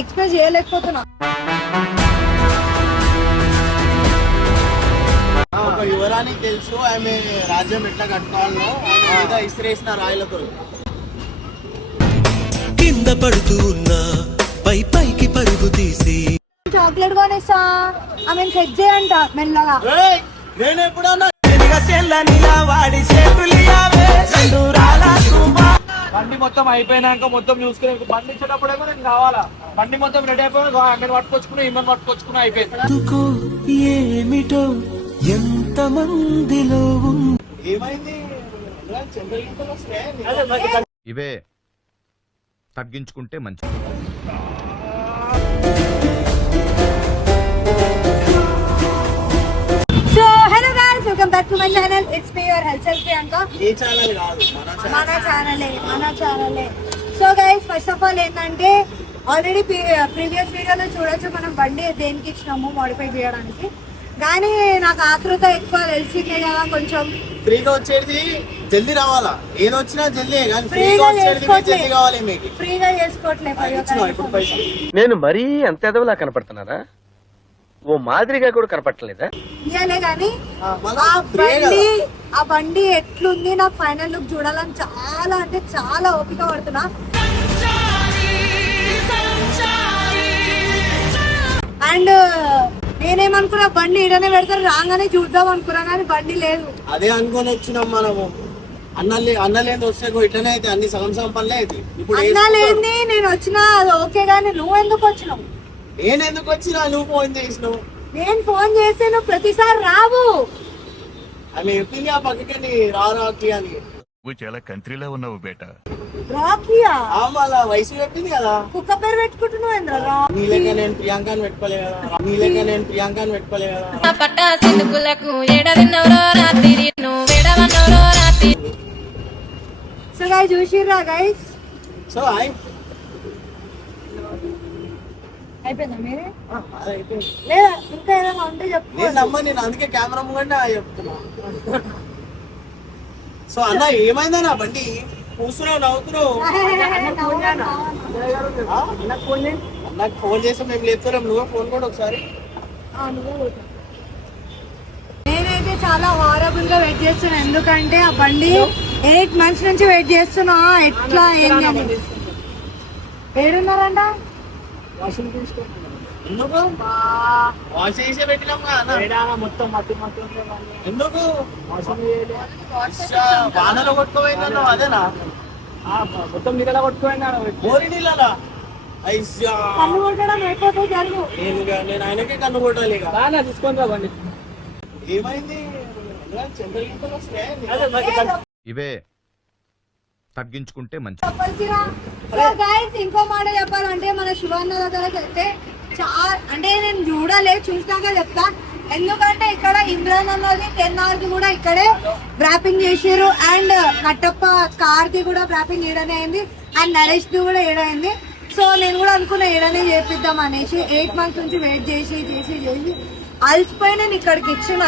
Express చేయలేకపోతున్నా. ఒక యువరానికి తెలుసు ఆమె రాజ్యం ఎట్లా కట్టుకోవాలో, ఆమె ఇసిరేసిన రాయలతో కింద పడుతూ ఉన్నా పైకి పరుగు తీసి చాక్లెట్ కొనేసా, ఆమె సెట్ చేయంట మెల్లగా. నేను ఎప్పుడన్నా బండి మొత్తం అయిపోయినాక మొత్తం చూసుకునే బండి ఇచ్చేటప్పుడేమో నేను కావాలా, బండి మొత్తం రెడీ అయిపోయినా అమ్మని పట్టుకొచ్చుకున్నా ఇమ్మని పట్టుకొచ్చుకున్నా అయిపోయింది. ఏమిటో ఎంత మందిలో ఏమైంది? ఇవే తగ్గించుకుంటే మంచిది. So hello guys, welcome back to my channel. It's me your health Priyanka. ఏ ఛానల్ కాదు, మన ఛానలే. So guys, first of all ఏంటంటే ఆల్రెడీ ప్రీవియస్ వీడియోలో చూడొచ్చు మనం బండి దేనికి ఇచ్చినాము మోడిఫై చేయడానికి. కానీ నాకు ఆతృత ఎక్కువ తెలిసిందే కదా, కొంచెం ఫ్రీగా వచ్చేది జల్దీ రావాలా, ఏదొచ్చినా జల్దీ, కానీ ఫ్రీగా వచ్చేది జల్దీ కావాలి. మీకు ఫ్రీగా చేసుకోవట్లేదు. నేను మరీ అంత ఎదవలా కనపడుతున్నారా? ఓ మాదిరిగా కూడా కనపడలేదా? ఇయ్యాలే కానీ ఆ బండి ఎట్లుంది నాకు ఫైనల్ లుక్ చూడాలని చాలా అంటే చాలా ఓపిక పడుతున్నా. అండ్ నేనేమనుకున్నా బండి ఈడనే పెడతారు, రాగానే చూద్దాం అనుకున్నా కానీ బండి లేదు. అదే అనుకొని వచ్చినాం మనము. అన్నలేంది వస్తే ఇట్లనే అయితే అన్ని సగం పనులే అయితే. ఇప్పుడు అన్నలేంది నేను వచ్చినా అది ఓకే, కానీ నువ్వు ఎందుకు వచ్చినావు? నేను ఎందుకు వచ్చినా? నువ్వు ఫోన్ చేసినావు. నేను ఫోన్ చేస్తే నువ్వు ప్రతిసారి రావు. ఆమె చెప్పింది ఆ పక్కకి రాకి అని. నువ్వు చాలా కంట్రీలో ఉన్నావు బేట. రాకియా మళ్ళా వయసు చెప్పింది కదా, కుక్క పేరు పెట్టుకుంటున్నావు ఏంద్రా? నీ లెక్క నేను ప్రియాంకని పెట్టుకోలే కదా, పట్టా సినుకులకు ఎడదిన్నవరో రాత్రి నువ్వు ఎడవన్నవరో రాత్రి. సో గైస్ చూసిర్రా గైస్? సో అయిపోయిందా మీరే? లేదా ఇంకా ఏదైనా ఉంటే చెప్పు. నేను అందుకే కెమెరా ముంగంటే చెప్తున్నా. సో అన్న ఏమైందన్నా బండి కూర్చున్నావు నవ్వుతున్నావు? నాకు ఫోన్ చేసి మేము లేపుతున్నాం, నువ్వే ఫోన్ కూడా ఒకసారి. నేనైతే చాలా హారబుల్ గా వెయిట్ చేస్తున్నా, ఎందుకంటే ఆ బండి 8 months నుంచి వెయిట్ చేస్తున్నా. ఎట్లా ఏంది అని. ఏడున్నారంట? ఎందుకు వాష్ చేసే పెట్టినాం మొత్తం మట్టి ఎందుకు వానలో కొట్టుకోపోయిందన్నావు? అదేనా మొత్తం నీళ్ళ కొట్టుకోయినా బోరి నీళ్ళలా? కన్ను కొట్టడం అయిపోతే జరుగు. నేను ఆయనకే కన్ను కొట్టాలి. తీసుకొని రావండి. ఏమైంది? ఇవే తగ్గించుకుంటే మంచిది. సో గైస్, ఇంకో మాట చెప్పాలంటే మన శివన్న దగ్గర చెప్తే అంటే నేను చూసినాక చెప్తా. ఎందుకంటే ఇక్కడ ఇమ్రాన్ అన్నది 10 hours కూడా ఇక్కడే ర్యాపింగ్ చేసారు. అండ్ కట్టప్ప కార్ది కూడా ర్యాపింగ్ ఏడనే అయింది, అండ్ నరేష్ ది కూడా ఏడైంది. సో నేను కూడా అనుకున్నా ఏడనే చేపిద్దాం అనేసి. 8 months నుంచి వెయిట్ చేసి అలసిపోయి నేను ఇక్కడికి ఇచ్చిన.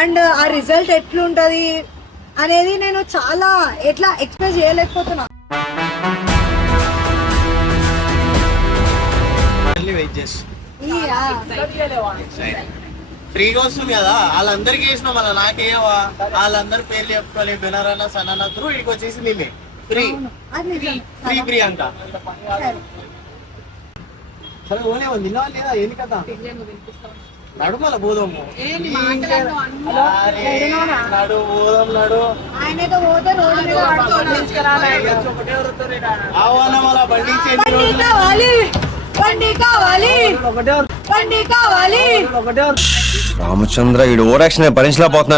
అండ్ ఆ రిజల్ట్ ఎట్లుంటది అనేది నేను చాలా ఎక్స్ప్రెస్ చేయలేకపోతున్నా. వెయిట్ చేసి ఫ్రీగా వస్తుంది కదా, వాళ్ళందరికీ వేసినాం, మళ్ళీ నాకేవా? వాళ్ళందరి పేర్లు చెప్పుకోవాలి, బెనరన్న సనన్న త్రూ ఇక్కడికి వచ్చేసింది మే ఫ్రీ ప్రియాంక. సరే ఓనే నిన్న లేదా ఏంది కదా నడుమల బోధము నడు బోధం నడు అవన్న మళ్ళా బండి కావాలి. రామచంద్ర ఈ ఓవరాక్షన్ భరించలేకపోతున్నా.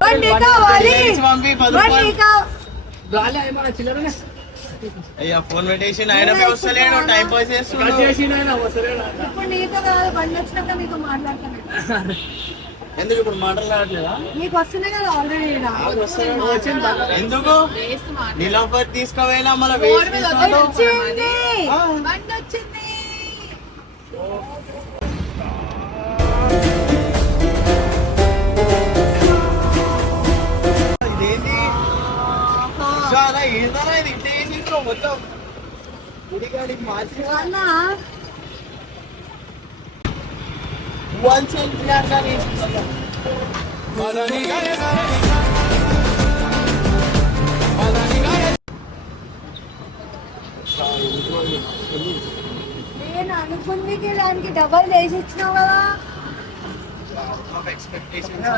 అయ్యా ఫోన్ పెట్టేసి ఆయన వస్తలేడు, టైం పాస్ చేస్తున్నాడు. ఎందుకు ఇప్పుడు మాట్లాడలేదా? నీకు వస్తున్నాయి కదా ఆల్రెడీ. ఎందుకు నిలబడి తీసుకోపోయినా మళ్ళీ ఇదేంటి ఏదైనా ఇది ఇంటే మొత్తం గుడిగాడికి మార్చి హోల్సేల్ ప్రియాంక నేను అనుకుంది దానికి డబల్ చేసి ఇచ్చినావు కదా. ఎక్స్పెక్టేషన్స్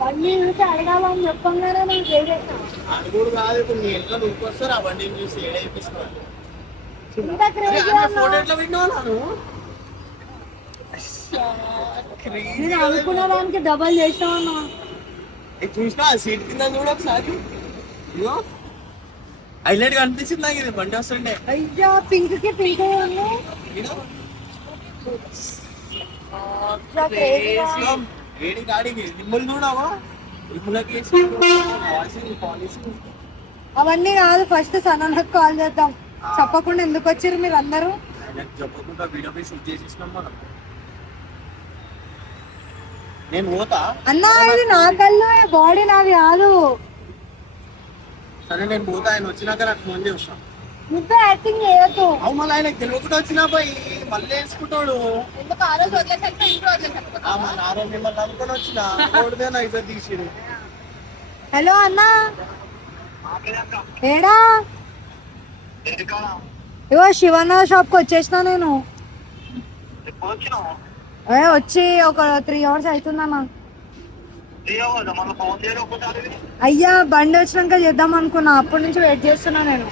బండి చూసి అడగాలని చెప్పంగానే నేను చేసేసాను. అడుగుడు కాదు, ఇప్పుడు నీ ఎట్లా నువ్వు వస్తారు ఆ బండిని చూసి ఏడైపోతున్నాను. ఇంత క్రేజీ ఫోటో ఎట్లా పెట్టినావా నువ్వు? నేను అనుకున్న దానికి డబల్ చేసినావన్నా. చూసినా ఆ సీట్ కింద చూడ ఒకసారి. ఇగో హైలైట్ గా అనిపించింది నాకు ఇది బండి వస్తుండే. అయ్యా పింక్ కి పింక్ ఏడి గాడికి నిమ్మలు చూడవా? నిమ్మలకి పాలసీ అవన్నీ కాదు, ఫస్ట్ సనన్నకు కాల్ చేద్దాం. చెప్పకుండా ఎందుకు వచ్చారు మీరు అందరూ? చెప్పకుండా వీడియో పై షూట్ చేసేసినాం మనం. నేను పోతా. అన్నా ఇది నా కళ్ళు, బాడీ నాది కాదు. సరే నేను పోతా, ఆయన వచ్చినాక నాకు ఫోన్ చేస్తాను. ఇంత యాక్టింగ్ చేయొద్దు. అవు మళ్ళీ ఆయనకు తెలియకుండా వచ్చినా పోయి మళ్ళీ వేసుకుంటాడు. మా నాన్న మిమ్మల్ని అనుకుని వచ్చిన కోడిదేనా ఇద్దరు తీసిరు. హలో అన్నా, ఏడా? ఇగో శివన్న షాప్ కి వచ్చేసిన నేను. వచ్చి ఒక 3 hours అవుతుందన్నా. అయ్యా బండి వచ్చినాక చేద్దాం అనుకున్నా, అప్పటి నుంచి వెయిట్ చేస్తున్నా నేను.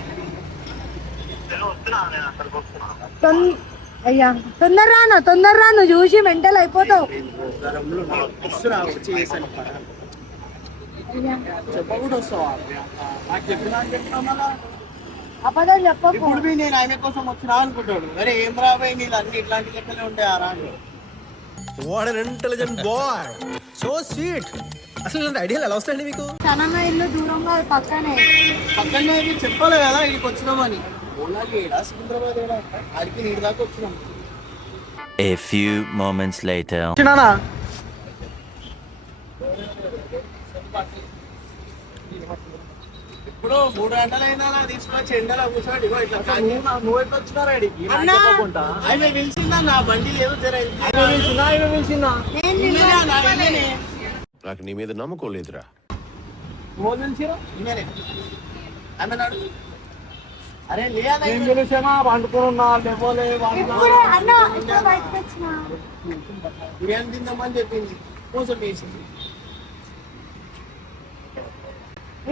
అయ్యా తొందర రాను చూసి మెంటల్ అయిపోతావు. చెప్పకుండా వస్తావా? నాకు చెప్పినా మళ్ళా అబద్ధం చెప్పకు. ఇప్పుడు నేను ఆయన కోసం వచ్చినా అనుకుంటాడు. అరే ఏం రాబోయే నీళ్ళు అన్ని ఇట్లాంటి లెక్కలే ఉంటాయి ఆ రాను. What an intelligent boy, so sweet. అసలు ఇలాంటి ఐడియాలు ఎలా వస్తాయండి మీకు? సనన్న ఇల్లు దూరంగా పక్కనే. పక్కనే చెప్పాలి కదా ఇక్కడికి వచ్చినామని. ఓలాలి ఏడా సికింద్రాబాద్ ఏడా ఆడికి నీటి దాకా వచ్చినాం. A few moments later. ఇప్పుడు 3 గంటలైనా తీసుకొచ్చి ఎండలో కూర్చోండి. నువ్వు ఎట్లా వచ్చినారా ఇడికి? ఆయన పిలిచిందా? నా బండి లేదు జర నాకు నీ మీద నమ్మకం లేదురా. నువ్వు తెలిసిరా? ఆమె నాడు. అరే లేదా ఏం తెలిసేనా? వండుకున్నా లేవోలే ఇప్పుడు అన్న ఇప్పుడు బయటకు వచ్చిన. బిర్యానీ తిందామని చెప్పింది, కోసం వేసింది.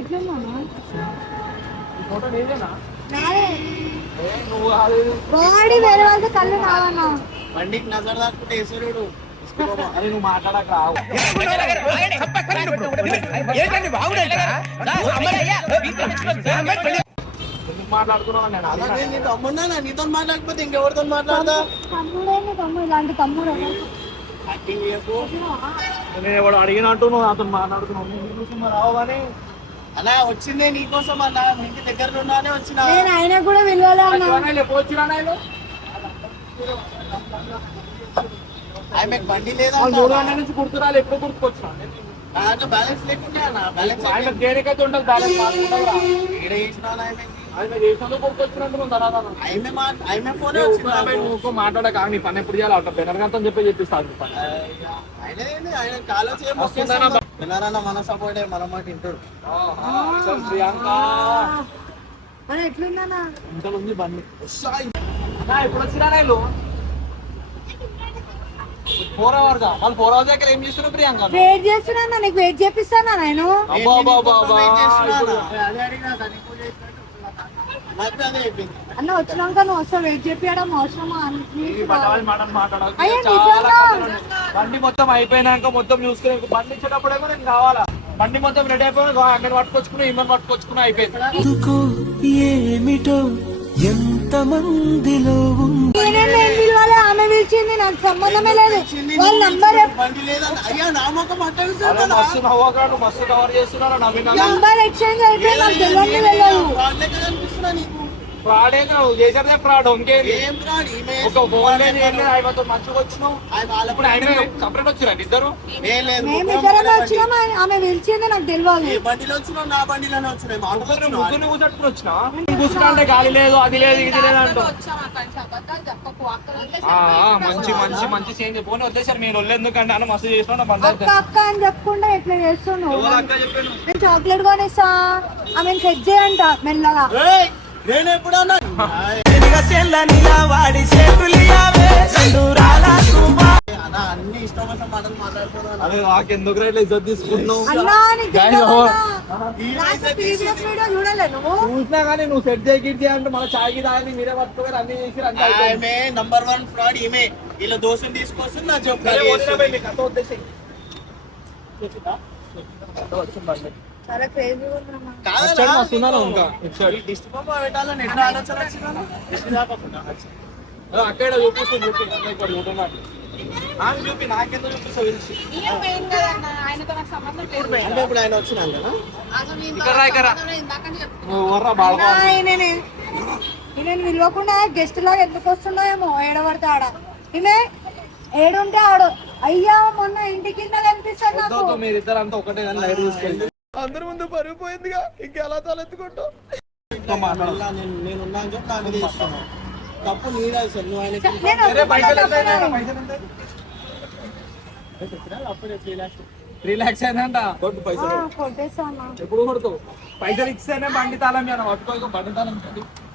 ఎట్లున్నా ఫోటో నీదేనా? నాదే. నువ్వు కాదు. బాడీ వేరే వాళ్ళకి కళ్ళు రావన్నా. బండికి నజర్ దాక్కుంటే వేసేరుడు. అరే నువ్వు మాట్లాడక రావు. ఎందుకు మాట్లాడుతున్నావు? నేను అలా నేను నీతో అమ్మున్నా, నీతో మాట్లాడకపోతే ఇంకెవరితో మాట్లాడదా? తమ్ముడేమి తమ్ముడు, ఇలాంటి తమ్ముడు యాక్టింగ్ చేయకు. నేను ఎవడు అడిగినట్టు నువ్వు అతను మాట్లాడుతున్నావు. రావు కానీ అలా వచ్చిందే నీకోసం అన్న. మీ ఇంటి దగ్గరలో ఉన్నానే వచ్చిన. నేను ఆయన కూడా విలువలే అన్నా. ఆమెకు బండి లేదా? నుంచి గుర్తురాలి, ఎప్పుడు గుర్తుకొచ్చినా దాంట్లో బ్యాలెన్స్ లేకుండా అన్న. బ్యాలెన్స్ ఆయన దేనికైతే ఉంటుంది బ్యాలెన్స్ ఈడ చేసిన ఆమెకి. ఆయన దేశంలో గుర్తుకొచ్చినట్టు నువ్వు తర్వాత ఆమె ఫోనే వచ్చింది. నువ్వు మాట్లాడక నీ పని ఎప్పుడు చేయాలి? అట్లా బెనర్గంతం చెప్పి చెప్పిస్తాను పని. ఆయన కాలేజ్ వినారన్న మన సపోర్టే మన మాట వింటాడు. ప్రియాంక మరి ఎట్లుందన్నా? ఇంతలో ఉంది బండి. ఎప్పుడు వచ్చినా నేను 4 hours వాళ్ళు 4 hours దగ్గర ఏం చేస్తున్నావు ప్రియాంక? వెయిట్ చేస్తున్నా, నీకు వెయిట్ చేపిస్తానా నేను? అన్న వచ్చినాక నువ్వు వస్తావు, వెయిట్ చేపియడం అవసరమా? బండి మొత్తం అయిపోయినాక మొత్తం చూసుకుని బండి ఇచ్చేటప్పుడేమో నేను కావాలా? బండి మొత్తం రెడీ అయిపోయినా అమ్మని పట్టుకొచ్చుకున్నా, ఇమ్మని పట్టుకొచ్చుకున్నా, అయిపోయింది. ఏమిటో ఎంత మందిలో పిలవాలి, ఆమె పిలిచింది, నాకు సంబంధమే లేదు. వాళ్ళ నంబర్ బండి లేదన్న. అయ్యా నా మొక్క మస్తు నవ్వగాడు, మస్తు కవర్ చేస్తున్నాడు. నవీన్ నంబర్ ఎక్స్చేంజ్ అయిపోయి నాకు తెలియదు అనిపిస్తున్నా నీకు. ఫ్రాడ్ అయితే నువ్వు చేసేదే ఫ్రాడ్. ఇంకేంది? ఏం రాడు ఈమె. ఒక ఫోన్ లేదు, ఏం లేదు. ఆయనతో మంచిగా వచ్చినావు. ఇప్పుడు ఆయన సపరేట్ వచ్చిరండి ఇద్దరు. మేమిద్దరం వచ్చినాం, ఆమె పిలిచింది నాకు తెలియదు. ఏ బండిలో వచ్చినావు? నా బండిలోనే వచ్చినాయి. ముగ్గురిని కూర్చొట్టుకుని వచ్చినా కూర్చుంటే గాలి లేదు, అది లేదు, ఇది లేదు అంటావు. మంచి మంచి మంచి చేంజ్ పోనీ వద్దేసారు మీరు వాళ్ళు ఎందుకంటే అన్న మస్తు చేసిన బంద్ అక్క అక్క అని చెప్పుకుంటా ఇట్లా చేస్తున్నావు. అక్క చెప్పాను నేను చాక్లెట్ కొనిస్తా, ఆమె సెట్ చేయంట మెల్లగా. ఏయ్, నేను ఎప్పుడన్నా అన్నా అన్ని ఇష్టం వచ్చిన మాటలు మాట్లాడుతున్నాను. అదే నాకెందుకు రైట్ ఇజ్జత్ తీసుకుంటున్నావు అన్నా నీకు Guys, తెలియదా? ఈ నాకు వయసు previous video చూడలే నువ్వు? చూసినా కానీ నువ్వు సెట్ చేయకి అంటే మన చాయ్కి తాగి మీరే పట్టుకోవాలి అన్ని చేసి అంత ఆమె నంబర్ 1 ఫ్రాడ్ ఈమె. ఇలా దోశని తీసుకొస్తుంది నా చెప్పు చాలా క్రేజీ ఉందన్నా. పెట్టాలని ఎట్లా ఆలోచన వచ్చిందా? అక్కడ చూపిస్తుంది ఇక్కడ చూడమాట చూపి నాకెందుకు చూపిస్తావు అంటే ఇప్పుడు ఆయన వచ్చినాక ఇక్కడ నువ్వు వర్రా బాగా అన్నా, ఈయనని పిలవకుండా గెస్ట్ లాగా ఎందుకు వస్తున్నాయేమో ఏడబడితే ఆడ. ఈమె ఏడుంటే ఆడు. అయ్యా మొన్న ఇంటి కింద కనిపిస్తాడు నాకు. మీరిద్దరు అంతా ఒకటే కానీ లైట్ తీసుకెళ్ళి అందరి ముందు పరుగు పోయిందిగా ఇంకెలా తలెత్తుకుంటావు? నేను ఉన్నా అని చెప్పి నా మీద ఇస్తున్నాను. తప్పు నీదే అసలు. నువ్వు ఆయన నేను ఒప్పుకుంటా. 3 lakhs అయినా కొట్టు పైసలు కొట్టేస్తాను. ఎప్పుడు కొడుతావు పైసలు ఇస్తేనే బండి తాళం నేను పట్టుకో బండి తాళం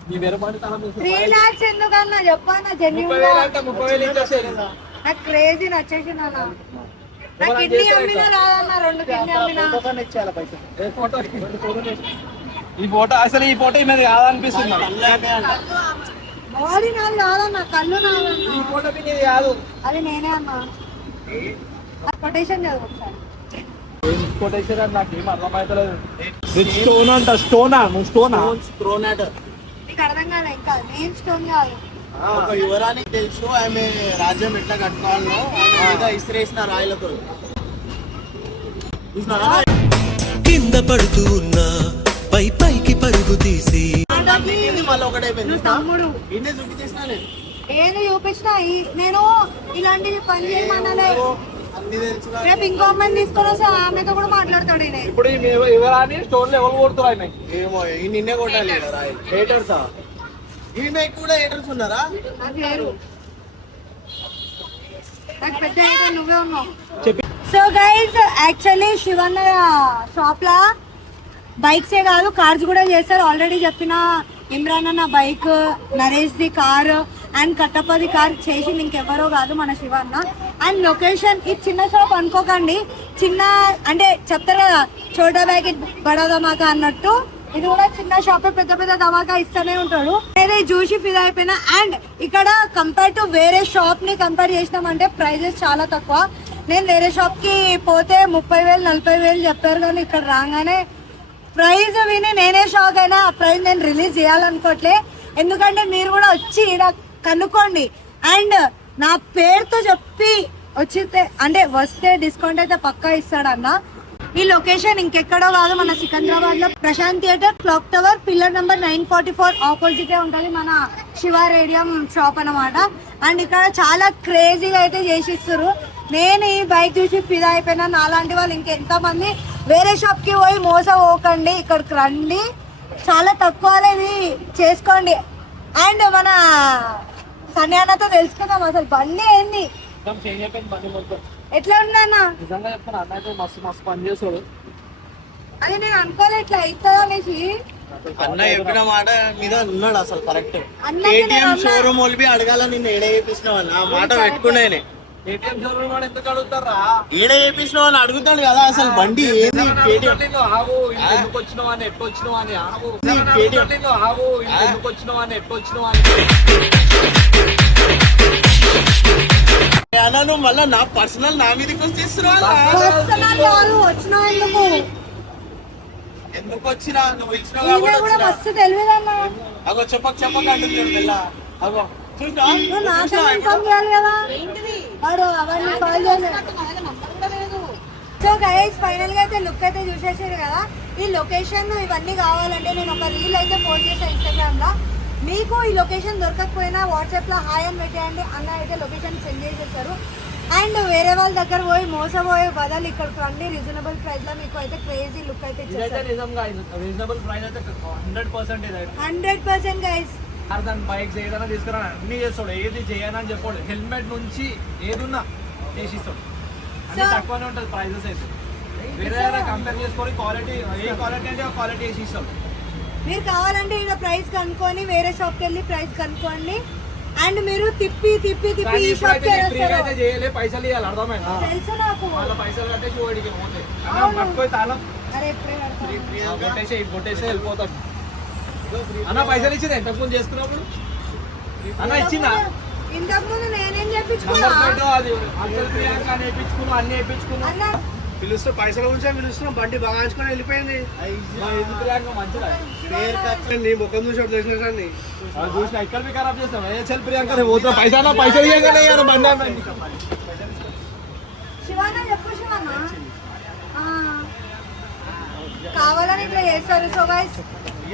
నీ వేరే బండి తాళం 3 lakhs ఎందుకన్నా చెప్పన్నా? 30,000 అంటే 30,000 ఇచ్చేసేది నాకు క్రేజీ నచ్చేసింది అన్న. నా కిడ్నీ అమ్మినా రాదన్న, 2 కిడ్నీ అమ్మినా. ఇచ్చేయాలి పైసలు. ఏ ఫోటో ఈ ఫోటో అసలు ఈ ఫోటో మీద కాదనిపిస్తుంది నాకు. బాడీ నాది కాదన్న, కళ్ళు నాదన్న. ఈ ఫోటో మీద ఇది కాదు అది నేనే అన్నా. కొటేషన్ చదువు ఒకసారి. కొటేషన్ అని నాకు ఏం అర్థమవుతలేదు. స్టోన్ అంట స్టోనా నువ్వు స్టోనా త్రోనాటర్. నీకు అర్థం కాలే ఇంకా? నేను స్టోన్ కాదు. ఒక యువరానికి తెలుసు ఆమె రాజ్యం ఎట్లా కట్టుకోవాలో. ఆమె మీద ఇసిరేసిన రాయలతో చూసినావా? కింద పడుతూ ఉన్నా పై పైకి పరుగు తీసి మళ్ళీ ఒకటైపోయింది. నువ్వు తమ్ముడు ఇన్నే చూపించేసిన నేను. ఏది చూపించినా నేను ఇలాంటివి పని చేయమన్నాలే. అన్ని తెలుసు కదా. రేపు ఇంకో అమ్మాయిని తీసుకొని వస్తే ఆమెతో కూడా మాట్లాడతాడు ఈయన. ఇప్పుడు ఎవరాని స్టోన్ ఎవరు కొడుతున్నారు ఆయన ఏమో ఈ నిన్నే కొట్టాలి హేటర్సా? ఈమె కూడా హేటర్స్ ఉన్నారా? నాకు లేరు. నాకు పెద్ద అయితే నువ్వే ఉన్నావు. So guys actually Shivanna shop లా బైక్స్ ఏ కాదు కార్స్ కూడా చేస్తారు. ఆల్రెడీ చెప్పిన ఇమ్రాన్ అన్న బైక్, నరేష్ ది కార్ అండ్ కట్టపది కార్ చేసింది ఇంకెవరో కాదు మన శివన్న. అండ్ లొకేషన్ ఇది చిన్న షాప్ అనుకోకండి. చిన్న అంటే చెప్తారు కదా చోటా ప్యాకెట్ బడా ధమాకా అన్నట్టు, ఇది కూడా చిన్న షాప్. పెద్ద పెద్ద ధమాకా ఇస్తూనే ఉంటాడు. నేనే చూసి ఫిదా అయిపోయినా. అండ్ ఇక్కడ కంపేర్ టు వేరే షాప్ ని కంపేర్ చేసినామంటే ప్రైజెస్ చాలా తక్కువ. నేను వేరే షాప్ కి పోతే 30,000 40,000 చెప్పారు, కానీ ఇక్కడ రాగానే ప్రైజ్ విని నేనే షాక్ అయినా. ఆ ప్రైజ్ నేను రిలీజ్ చేయాలనుకోవట్లే, ఎందుకంటే మీరు కూడా వచ్చి ఇక్కడ కనుక్కోండి. అండ్ నా పేరుతో చెప్పి వచ్చితే అంటే వస్తే డిస్కౌంట్ అయితే పక్కా ఇస్తాడన్న. ఈ లొకేషన్ ఇంకెక్కడో కాదు, మన సికింద్రాబాద్ లో Prashant theatre clock tower pillar number 944 opposite ఉంటుంది మన శివ రేడియం షాప్ అన్నమాట. అండ్ ఇక్కడ చాలా క్రేజీగా అయితే చేసిస్తారు. నేను ఈ బైక్ చూసి ఫిదా అయిపోయినా. నాలాంటి వాళ్ళు ఇంకెంత మంది వేరే షాప్ కి పోయి మోసపోకండి, ఇక్కడికి రండి. చాలా తక్కువలో ఇది చేసుకోండి. అండ్ మన సన్యానతో తెలుసుకుందాం అసలు బండి ఏంది, చేంజ్ అయిపోయింది బండి మొత్తం. ఎట్లా ఉందన్నా? నిజంగా చెప్తాను అన్న అయితే మస్తు మస్తు పని చేస్తాడు. అది నేను అనుకోలే ఇట్లా అవుతుందా అనేసి. అన్న చెప్పిన మాట మీద ఉన్నాడు అసలు కరెక్ట్. అన్నకి నేను కేటీఎం అన్నా. షోరూమ్ వాళ్ళు అడగాల నిన్ను ఏడ చేపించిన వాళ్ళు ఆ మాట పెట్టుకున్నాయనే. ఏటీఎం షోరూమ్ వాడు ఎందుకు అడుగుతారా? ఏడ చేపించిన వాళ్ళు అడుగుతాడు కదా అసలు బండి ఏంది కేటీఎం. ఆగు ఇంత ఎందుకు వచ్చినావు అని ఎట్లా వచ్చినావు అని ఆగు కేటీఎం ఆగు ఇంత ఎందుకు వచ్చినావు అని ఎట్లా వచ్చినావు అని అన్న నువ్వు మళ్ళీ నా పర్సనల్ నా మీదకి వచ్చేస్తున్నావు. పర్సనల్ కాదు, వచ్చినా ఎందుకు? ఎందుకు వచ్చినా నువ్వు ఇచ్చినా ఈయన కూడా మస్తు తెలియదన్నా. అగో చెప్పక అంటుంది మెల్ల. అగో చూసినా నువ్వు నాతో ఇన్ఫార్మ్ చేయాలి కదా. వాడు అవన్నీ కాల్ చేయలేదు. సో గైస్ ఫైనల్ గా అయితే లుక్ అయితే చూసేసారు కదా. ఈ లొకేషన్ ఇవన్నీ కావాలంటే నేను ఒక రీల్ అయితే పోస్ట్ చేసాను ఇన్స్టాగ్రామ్ లో. మీకు ఈ లొకేషన్ దొరకకపోయినా వాట్సాప్ లో హాయ్ అని పెట్టేయండి, అన్న అయితే లొకేషన్ సెండ్ చేసేస్తారు. అండ్ వేరే వాళ్ళ దగ్గర పోయి మోసపోయే బదులు ఇక్కడికి రండి, రీజనబుల్ ప్రైస్ లో మీకు అయితే క్రేజీ లుక్ అయితే ఇచ్చేస్తారు. నిజంగా రీజనబుల్ ప్రైస్ అయితే 100% 100% గైస్. దాని బైక్స్ ఏదైనా తీసుకురా అన్ని చేస్తాడు, ఏది చేయనని చెప్పాడు. హెల్మెట్ నుంచి ఏదున్నా చేసిస్తాడు. అన్ని So- తక్కువనే ఉంటుంది ప్రైజెస్ అయితే. వేరే కంపేర్ చేసుకొని క్వాలిటీ ఏ క్వాలిటీ అంటే ఆ క్వాలిటీ వేసి ఇస్తాం. మీరు కావాలంటే ఇక్కడ ప్రైస్ కనుక్కొని వేరే షాప్కి వెళ్ళి ప్రైస్ కనుక్కోండి. అండ్ మీరు తిప్పి తిప్పి తిప్పి ఈ షాప్కి ఫ్రీగా అయితే చేయలే, పైసలు ఇవ్వాలి, అర్థమైందా? తెలుసు నాకు. వాళ్ళ పైసలు కట్టేసి ఓడికి పోతే అవును. పట్టుకోయి తాళం అరే ఎప్పుడే కడతాను. కొట్టేసి వెళ్ళిపోతాడు. అన్న పైసలు ఇచ్చింది ఎంత ఫోన్ చేసుకున్నప్పుడు అన్న ఇచ్చిందా? ఇంతకు ముందు నేనేం చెప్పించుకున్నా నంబర్ ప్లేట్ అది అక్షల్ ప్రియాంక అని వేయించుకున్నాం, అన్ని వేయించుకున్నాం. అన్న పిలుస్తూ పైసల గురించి పిలుస్తున్నాం, బండి బాగా ఆంచుకొని వెళ్ళిపోయింది. ఎందుకు ప్రియాంక మంచిదా? నీ ముఖం చూసి అప్పుడు తెలిసినసాన్ని చూసిన ఇక్కడ మీ ఖరాబ్ చేస్తాం. ఏ చెల్ ప్రియాంక పోతున్నా పైసలు ఇవ్వగానే ఇవ్వాలి బండి ఆమె. శివాన్న చెప్పు శివన్న. ఆ. కావాలని ఇట్లా చేస్తారు. సో గైస్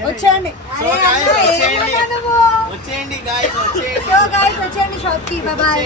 వచ్చేయండి. So అరే guys, అన్న, వచ్చేయండి. ఏమన్నా నువ్వు? వచ్చేయండి గాయస్, వచ్చేయండి. సో గైస్ వచ్చేయండి షాప్ కి. బాయ్.